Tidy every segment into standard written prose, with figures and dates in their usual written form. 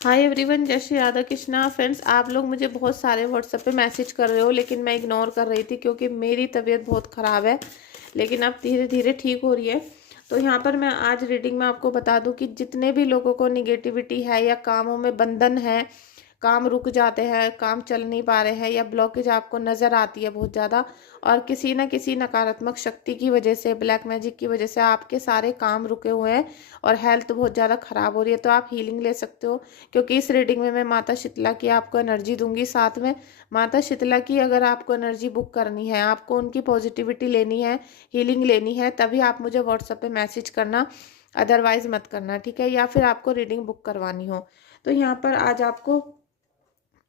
Hi everyone, जय Shri Radha Krishna. Friends, आप लोग मुझे बहुत सारे व्हाट्सएप पे मैसेज कर रहे हो, लेकिन मैं इग्नोर कर रही थी क्योंकि मेरी तबीयत बहुत ख़राब है। लेकिन अब धीरे धीरे ठीक हो रही है। तो यहाँ पर मैं आज रीडिंग में आपको बता दूं कि जितने भी लोगों को निगेटिविटी है या कामों में बंधन है, काम रुक जाते हैं, काम चल नहीं पा रहे हैं, या ब्लॉकेज आपको नज़र आती है बहुत ज़्यादा, और किसी न किसी नकारात्मक शक्ति की वजह से, ब्लैक मैजिक की वजह से आपके सारे काम रुके हुए हैं और हेल्थ बहुत ज़्यादा ख़राब हो रही है, तो आप हीलिंग ले सकते हो। क्योंकि इस रीडिंग में मैं माता शीतला की आपको एनर्जी दूंगी। साथ में माता शीतला की अगर आपको एनर्जी बुक करनी है, आपको उनकी पॉजिटिविटी लेनी है, हीलिंग लेनी है, तभी आप मुझे व्हाट्सएप पे मैसेज करना, अदरवाइज मत करना, ठीक है। या फिर आपको रीडिंग बुक करवानी हो तो यहाँ पर आज आपको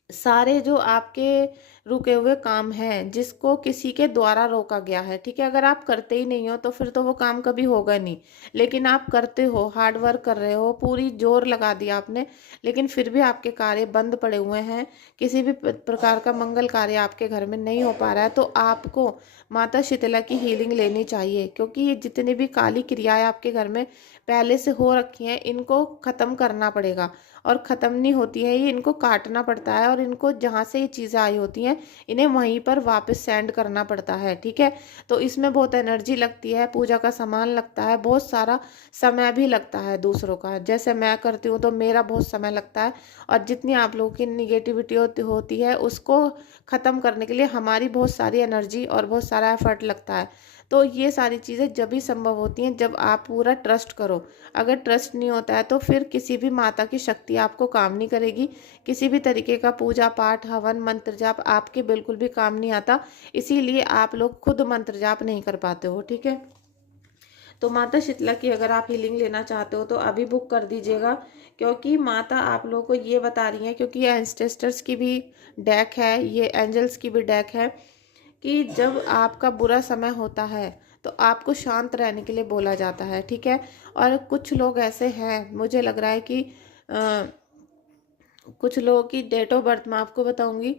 सारे जो आपके रुके हुए काम हैं, जिसको किसी के द्वारा रोका गया है, ठीक है, अगर आप करते ही नहीं हो तो फिर तो वो काम कभी होगा नहीं। लेकिन आप करते हो, हार्ड वर्क कर रहे हो, पूरी जोर लगा दिया आपने, लेकिन फिर भी आपके कार्य बंद पड़े हुए हैं, किसी भी प्रकार का मंगल कार्य आपके घर में नहीं हो पा रहा है, तो आपको माता शीतला की हीलिंग लेनी चाहिए। क्योंकि ये जितनी भी काली क्रियाएं आपके घर में पहले से हो रखी हैं, इनको ख़त्म करना पड़ेगा। और ख़त्म नहीं होती है ये, इनको काटना पड़ता है, और इनको जहाँ से ये चीज़ें आई होती हैं इन्हें वहीं पर वापस सेंड करना पड़ता है, ठीक है। तो इसमें बहुत एनर्जी लगती है, पूजा का सामान लगता है, बहुत सारा समय भी लगता है दूसरों का। जैसे मैं करती हूँ तो मेरा बहुत समय लगता है, और जितनी आप लोगों की निगेटिविटी होती है उसको ख़त्म करने के लिए हमारी बहुत सारी एनर्जी और बहुत सारा एफर्ट लगता है। तो ये सारी चीज़ें जब भी संभव होती हैं जब आप पूरा ट्रस्ट करो। अगर ट्रस्ट नहीं होता है तो फिर किसी भी माता की शक्ति आपको काम नहीं करेगी। किसी भी तरीके का पूजा पाठ, हवन, मंत्र जाप आपके बिल्कुल भी काम नहीं आता। इसीलिए आप लोग खुद मंत्र जाप नहीं कर पाते हो, ठीक है। तो माता शीतला की अगर आप हीलिंग लेना चाहते हो तो अभी बुक कर दीजिएगा। क्योंकि माता आप लोगों को ये बता रही हैं, क्योंकि ये एंसेस्टर्स की भी डेक है, ये एंजल्स की भी डेक है, कि जब आपका बुरा समय होता है तो आपको शांत रहने के लिए बोला जाता है, ठीक है। और कुछ लोग ऐसे हैं, मुझे लग रहा है कि कुछ लोगों की डेट ऑफ बर्थ मैं आपको बताऊंगी,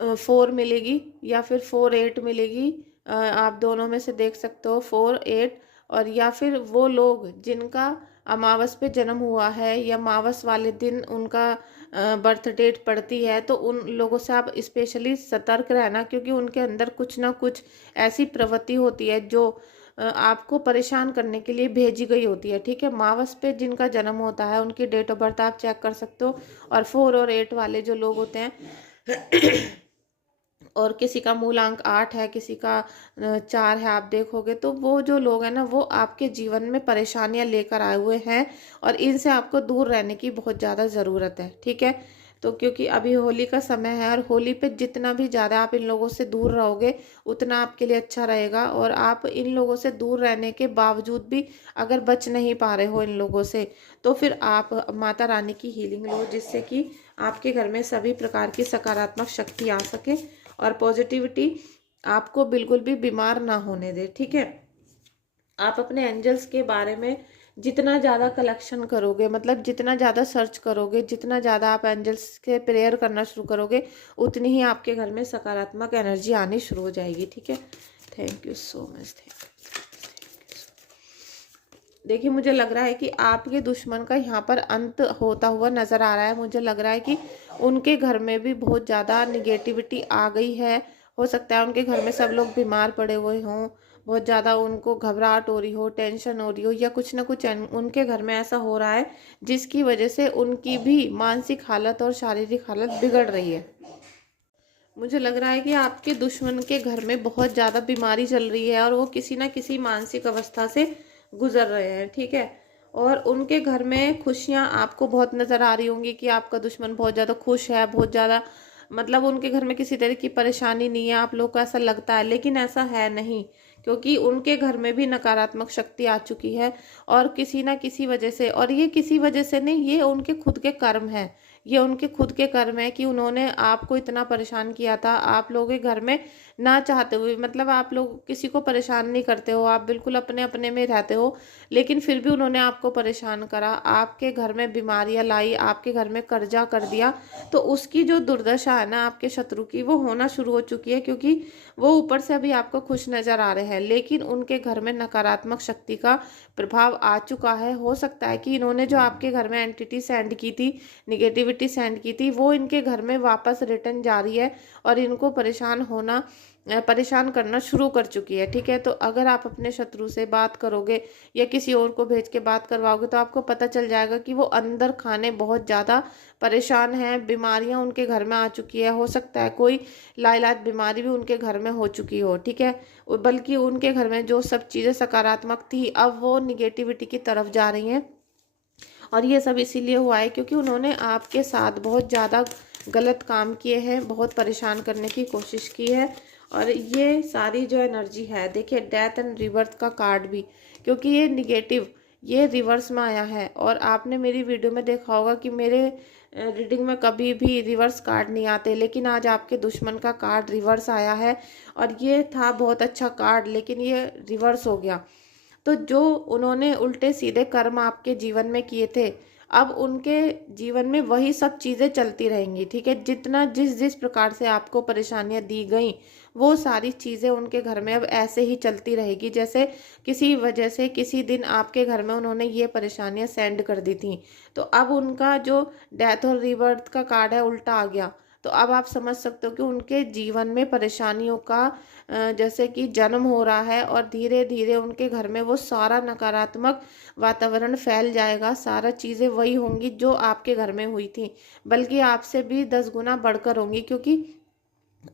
4 मिलेगी या फिर 4-8 मिलेगी। आप दोनों में से देख सकते हो, 4-8। और या फिर वो लोग जिनका अमावस पे जन्म हुआ है या अमावस वाले दिन उनका बर्थ डेट पड़ती है, तो उन लोगों से आप स्पेशली सतर्क रहना, क्योंकि उनके अंदर कुछ ना कुछ ऐसी प्रवृत्ति होती है जो आपको परेशान करने के लिए भेजी गई होती है, ठीक है। अमावस पे जिनका जन्म होता है उनकी डेट ऑफ बर्थ आप चेक कर सकते हो। और 4 और 8 वाले जो लोग होते हैं और किसी का मूलांक 8 है, किसी का 4 है, आप देखोगे तो वो जो लोग हैं ना, वो आपके जीवन में परेशानियां लेकर आए हुए हैं, और इनसे आपको दूर रहने की बहुत ज़्यादा ज़रूरत है, ठीक है। तो क्योंकि अभी होली का समय है, और होली पे जितना भी ज़्यादा आप इन लोगों से दूर रहोगे उतना आपके लिए अच्छा रहेगा। और आप इन लोगों से दूर रहने के बावजूद भी अगर बच नहीं पा रहे हो इन लोगों से, तो फिर आप माता रानी की हीलिंग लो, जिससे कि आपके घर में सभी प्रकार की सकारात्मक शक्ति आ सके और पॉजिटिविटी आपको बिल्कुल भी बीमार ना होने दे, ठीक है। आप अपने एंजल्स के बारे में जितना ज़्यादा कलेक्शन करोगे, मतलब जितना ज़्यादा सर्च करोगे, जितना ज़्यादा आप एंजल्स के प्रेयर करना शुरू करोगे, उतनी ही आपके घर में सकारात्मक एनर्जी आनी शुरू हो जाएगी, ठीक है। Thank you so much, thank you. देखिए, मुझे लग रहा है कि आपके दुश्मन का यहाँ पर अंत होता हुआ नज़र आ रहा है। मुझे लग रहा है कि उनके घर में भी बहुत ज़्यादा निगेटिविटी आ गई है। हो सकता है उनके घर में सब लोग बीमार पड़े हुए हों, बहुत ज़्यादा उनको घबराहट हो रही हो, टेंशन हो रही हो, या कुछ ना कुछ उनके घर में ऐसा हो रहा है जिसकी वजह से उनकी भी मानसिक हालत और शारीरिक हालत बिगड़ रही है। मुझे लग रहा है कि आपके दुश्मन के घर में बहुत ज़्यादा बीमारी चल रही है, और वो किसी ना किसी मानसिक अवस्था से गुजर रहे हैं, ठीक है। और उनके घर में खुशियां आपको बहुत नज़र आ रही होंगी कि आपका दुश्मन बहुत ज़्यादा खुश है, बहुत ज़्यादा, मतलब उनके घर में किसी तरह की परेशानी नहीं है, आप लोग को ऐसा लगता है, लेकिन ऐसा है नहीं। क्योंकि उनके घर में भी नकारात्मक शक्ति आ चुकी है, और किसी ना किसी वजह से, और ये किसी वजह से नहीं, ये उनके खुद के कर्म है। ये उनके खुद के कर्म है कि उन्होंने आपको इतना परेशान किया था। आप लोगों के घर में ना चाहते हुए, मतलब आप लोग किसी को परेशान नहीं करते हो, आप बिल्कुल अपने अपने में रहते हो, लेकिन फिर भी उन्होंने आपको परेशान करा, आपके घर में बीमारियां लाई, आपके घर में कर्जा कर दिया। तो उसकी जो दुर्दशा है ना आपके शत्रु की, वो होना शुरू हो चुकी है, क्योंकि वो ऊपर से अभी आपको खुश नजर आ रहे हैं, लेकिन उनके घर में नकारात्मक शक्ति का प्रभाव आ चुका है। हो सकता है कि इन्होंने जो आपके घर में एंटिटी सेंड की थी, निगेटिविटी सेंड की थी, वो इनके घर में वापस रिटर्न जा रही है और इनको परेशान करना शुरू कर चुकी है। ठीक है, तो अगर आप अपने शत्रु से बात करोगे या किसी और को भेज के बात करवाओगे तो आपको पता चल जाएगा कि वो अंदर खाने बहुत ज़्यादा परेशान हैं, बीमारियां उनके घर में आ चुकी है। हो सकता है कोई लाइलाज बीमारी भी उनके घर में हो चुकी हो। ठीक है, बल्कि उनके घर में जो सब चीज़ें सकारात्मक थी अब वो निगेटिविटी की तरफ जा रही हैं। और ये सब इसीलिए हुआ है क्योंकि उन्होंने आपके साथ बहुत ज़्यादा गलत काम किए हैं, बहुत परेशान करने की कोशिश की है। और ये सारी जो एनर्जी है, देखिए डेथ एंड रिबर्थ का कार्ड भी, क्योंकि ये निगेटिव, ये रिवर्स में आया है। और आपने मेरी वीडियो में देखा होगा कि मेरे रीडिंग में कभी भी रिवर्स कार्ड नहीं आते, लेकिन आज आपके दुश्मन का कार्ड रिवर्स आया है। और ये था बहुत अच्छा कार्ड, लेकिन ये रिवर्स हो गया। तो जो उन्होंने उल्टे सीधे कर्म आपके जीवन में किए थे, अब उनके जीवन में वही सब चीज़ें चलती रहेंगी। ठीक है, जितना जिस जिस प्रकार से आपको परेशानियां दी गई, वो सारी चीज़ें उनके घर में अब ऐसे ही चलती रहेगी। जैसे किसी वजह से किसी दिन आपके घर में उन्होंने ये परेशानियां सेंड कर दी थी, तो अब उनका जो डेथ और रिबर्थ का कार्ड है उल्टा आ गया। तो अब आप समझ सकते हो कि उनके जीवन में परेशानियों का जैसे कि जन्म हो रहा है, और धीरे धीरे उनके घर में वो सारा नकारात्मक वातावरण फैल जाएगा। सारा चीज़ें वही होंगी जो आपके घर में हुई थी, बल्कि आपसे भी 10 गुना बढ़कर होंगी, क्योंकि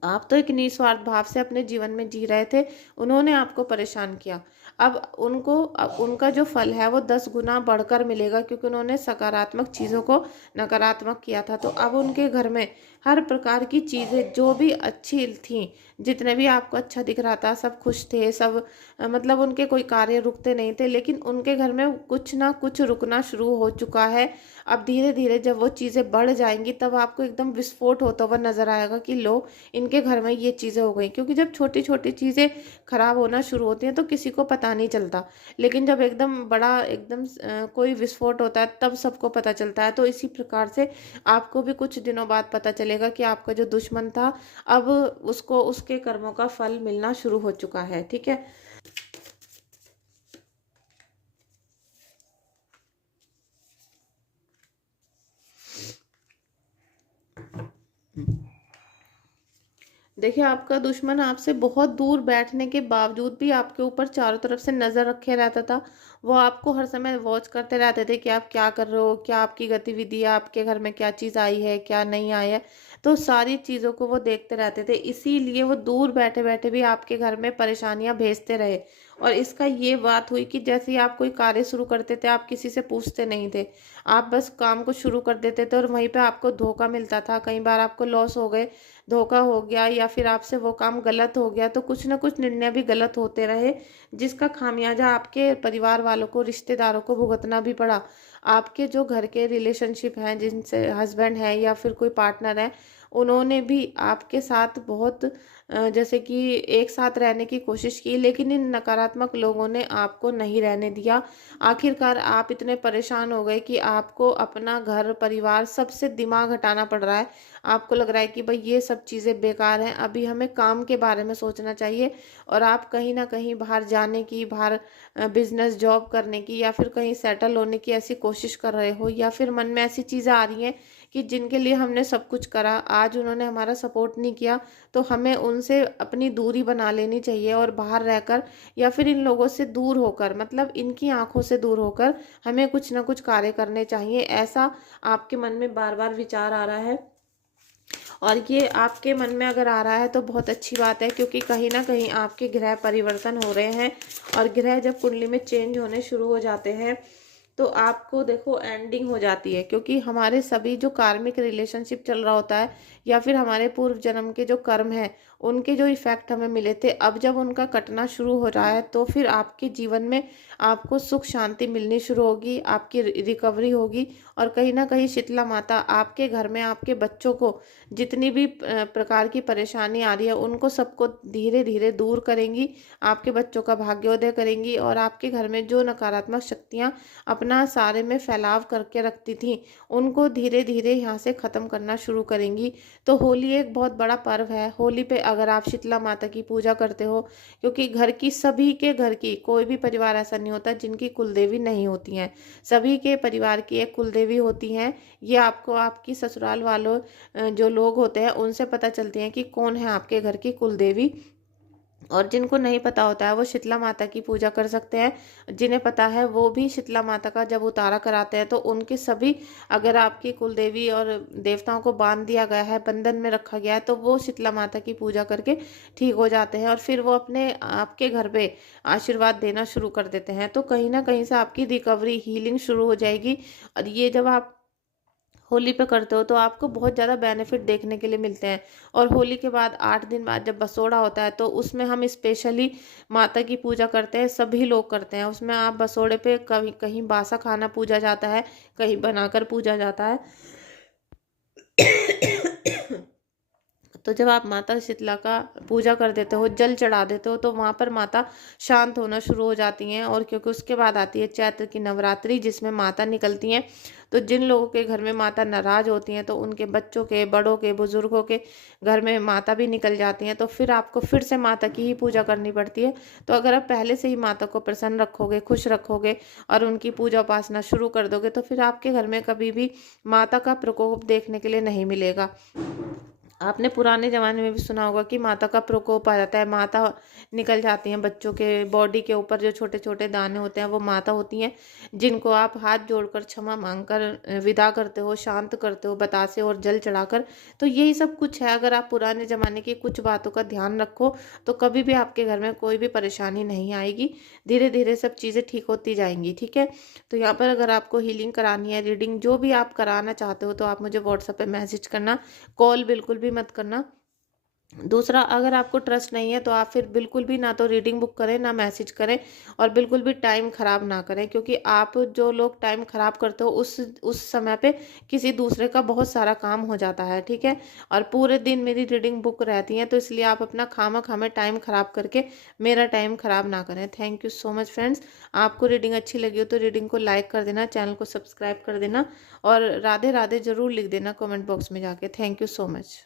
आप तो एक निस्वार्थ भाव से अपने जीवन में जी रहे थे, उन्होंने आपको परेशान किया। अब उनका जो फल है वो 10 गुना बढ़कर मिलेगा, क्योंकि उन्होंने सकारात्मक चीज़ों को नकारात्मक किया था। तो अब उनके घर में हर प्रकार की चीज़ें जो भी अच्छी थी, जितने भी आपको अच्छा दिख रहा था, सब खुश थे, सब मतलब उनके कोई कार्य रुकते नहीं थे, लेकिन उनके घर में कुछ ना कुछ रुकना शुरू हो चुका है। अब धीरे धीरे जब वो चीज़ें बढ़ जाएंगी, तब आपको एकदम विस्फोट होता हुआ नजर आएगा कि लो, इनके घर में ये चीज़ें हो गई। क्योंकि जब छोटी छोटी चीज़ें खराब होना शुरू होती हैं तो किसी को पता नहीं चलता, लेकिन जब एकदम बड़ा कोई विस्फोट होता है तब सबको पता चलता है। तो इसी प्रकार से आपको भी कुछ दिनों बाद पता चलेगा कि आपका जो दुश्मन था, अब उसको उसके कर्मों का फल मिलना शुरू हो चुका है। ठीक है, देखिए आपका दुश्मन आपसे बहुत दूर बैठने के बावजूद भी आपके ऊपर चारों तरफ से नज़र रखे रहता था। वो आपको हर समय वॉच करते रहते थे कि आप क्या कर रहे हो, क्या आपकी गतिविधि है, आपके घर में क्या चीज़ आई है, क्या नहीं आई है। तो सारी चीज़ों को वो देखते रहते थे, इसीलिए वो दूर बैठे बैठे भी आपके घर में परेशानियां भेजते रहे। और इसका ये बात हुई कि जैसे ही आप कोई कार्य शुरू करते थे, आप किसी से पूछते नहीं थे, आप बस काम को शुरू कर देते थे, और वहीं पे आपको धोखा मिलता था। कई बार आपको लॉस हो गए, धोखा हो गया, या फिर आपसे वो काम गलत हो गया। तो कुछ ना कुछ निर्णय भी गलत होते रहे, जिसका खामियाजा आपके परिवार वालों को, रिश्तेदारों को भुगतना भी पड़ा। आपके जो घर के रिलेशनशिप हैं, जिनसे हस्बैंड है या फिर कोई पार्टनर है, उन्होंने भी आपके साथ बहुत जैसे कि एक साथ रहने की कोशिश की, लेकिन इन नकारात्मक लोगों ने आपको नहीं रहने दिया। आखिरकार आप इतने परेशान हो गए कि आपको अपना घर परिवार सबसे दिमाग हटाना पड़ रहा है। आपको लग रहा है कि भाई ये सब चीज़ें बेकार हैं, अभी हमें काम के बारे में सोचना चाहिए। और आप कहीं ना कहीं बाहर जाने की, बाहर बिजनेस जॉब करने की, या फिर कहीं सेटल होने की ऐसी कोशिश कर रहे हो, या फिर मन में ऐसी चीज़ें आ रही हैं कि जिनके लिए हमने सब कुछ करा, आज उन्होंने हमारा सपोर्ट नहीं किया, तो हमें उनसे अपनी दूरी बना लेनी चाहिए। और बाहर रहकर या फिर इन लोगों से दूर होकर, मतलब इनकी आंखों से दूर होकर हमें कुछ ना कुछ कार्य करने चाहिए। ऐसा आपके मन में बार बार विचार आ रहा है, और ये आपके मन में अगर आ रहा है तो बहुत अच्छी बात है, क्योंकि कहीं ना कहीं आपके ग्रह परिवर्तन हो रहे हैं। और ग्रह जब कुंडली में चेंज होने शुरू हो जाते हैं तो आपको देखो एंडिंग हो जाती है, क्योंकि हमारे सभी जो कार्मिक रिलेशनशिप चल रहा होता है या फिर हमारे पूर्व जन्म के जो कर्म है उनके जो इफेक्ट हमें मिले थे, अब जब उनका कटना शुरू हो रहा है तो फिर आपके जीवन में आपको सुख शांति मिलनी शुरू होगी, आपकी रिकवरी होगी। और कहीं ना कहीं शीतला माता आपके घर में आपके बच्चों को जितनी भी प्रकार की परेशानी आ रही है उनको सबको धीरे धीरे दूर करेंगी, आपके बच्चों का भाग्योदय करेंगी और आपके घर में जो नकारात्मक शक्तियाँ अपना सारे में फैलाव करके रखती थी उनको धीरे धीरे यहाँ से ख़त्म करना शुरू करेंगी। तो होली एक बहुत बड़ा पर्व है। होली पे अगर आप शीतला माता की पूजा करते हो, क्योंकि घर की सभी के घर की कोई भी परिवार ऐसा नहीं होता जिनकी कुलदेवी नहीं होती हैं, सभी के परिवार की एक कुलदेवी होती हैं। ये आपको आपकी ससुराल वालों जो लोग होते हैं उनसे पता चलती हैं कि कौन है आपके घर की कुलदेवी। और जिनको नहीं पता होता है वो शीतला माता की पूजा कर सकते हैं, जिन्हें पता है वो भी शीतला माता का जब उतारा कराते हैं तो उनके सभी, अगर आपकी कुलदेवी और देवताओं को बांध दिया गया है, बंधन में रखा गया है, तो वो शीतला माता की पूजा करके ठीक हो जाते हैं और फिर वो अपने आपके घर पे आशीर्वाद देना शुरू कर देते हैं। तो कहीं ना कहीं से आपकी रिकवरी हीलिंग शुरू हो जाएगी। और ये जब आप होली पे करते हो तो आपको बहुत ज़्यादा बेनिफिट देखने के लिए मिलते हैं। और होली के बाद 8 दिन बाद जब बसोड़ा होता है तो उसमें हम स्पेशली माता की पूजा करते हैं, सभी लोग करते हैं। उसमें आप बसोड़े पे कहीं कहीं बासा खाना पूजा जाता है, कहीं बनाकर पूजा जाता है। तो जब आप माता शीतला का पूजा कर देते हो, जल चढ़ा देते हो, तो वहाँ पर माता शांत होना शुरू हो जाती हैं। और क्योंकि उसके बाद आती है चैत्र की नवरात्रि जिसमें माता निकलती हैं। तो जिन लोगों के घर में माता नाराज होती हैं तो उनके बच्चों के, बड़ों के, बुजुर्गों के घर में माता भी निकल जाती हैं, तो फिर आपको फिर से माता की ही पूजा करनी पड़ती है। तो अगर आप पहले से ही माता को प्रसन्न रखोगे, खुश रखोगे और उनकी पूजा उपासना शुरू कर दोगे तो फिर आपके घर में कभी भी माता का प्रकोप देखने के लिए नहीं मिलेगा। आपने पुराने ज़माने में भी सुना होगा कि माता का प्रकोप आ जाता है, माता निकल जाती हैं, बच्चों के बॉडी के ऊपर जो छोटे छोटे दाने होते हैं वो माता होती हैं, जिनको आप हाथ जोड़कर क्षमा मांगकर विदा करते हो, शांत करते हो बतासे और जल चढ़ाकर। तो यही सब कुछ है। अगर आप पुराने ज़माने की कुछ बातों का ध्यान रखो तो कभी भी आपके घर में कोई भी परेशानी नहीं आएगी, धीरे धीरे सब चीज़ें ठीक होती जाएंगी। ठीक है, तो यहाँ पर अगर आपको हीलिंग करानी है, रीडिंग जो भी आप कराना चाहते हो, तो आप मुझे व्हाट्सएप पे मैसेज करना, कॉल बिल्कुल भी मत करना। दूसरा, अगर आपको ट्रस्ट नहीं है तो आप फिर बिल्कुल भी ना तो रीडिंग बुक करें ना मैसेज करें और बिल्कुल भी टाइम ख़राब ना करें, क्योंकि आप जो लोग टाइम ख़राब करते हो उस समय पे किसी दूसरे का बहुत सारा काम हो जाता है। ठीक है, और पूरे दिन मेरी रीडिंग बुक रहती है, तो इसलिए आप अपना खामा टाइम ख़राब करके मेरा टाइम ख़राब ना करें। Thank you so much friends. आपको रीडिंग अच्छी लगी हो तो रीडिंग को लाइक कर देना, चैनल को सब्सक्राइब कर देना और राधे राधे ज़रूर लिख देना कमेंट बॉक्स में जाके। Thank you so much.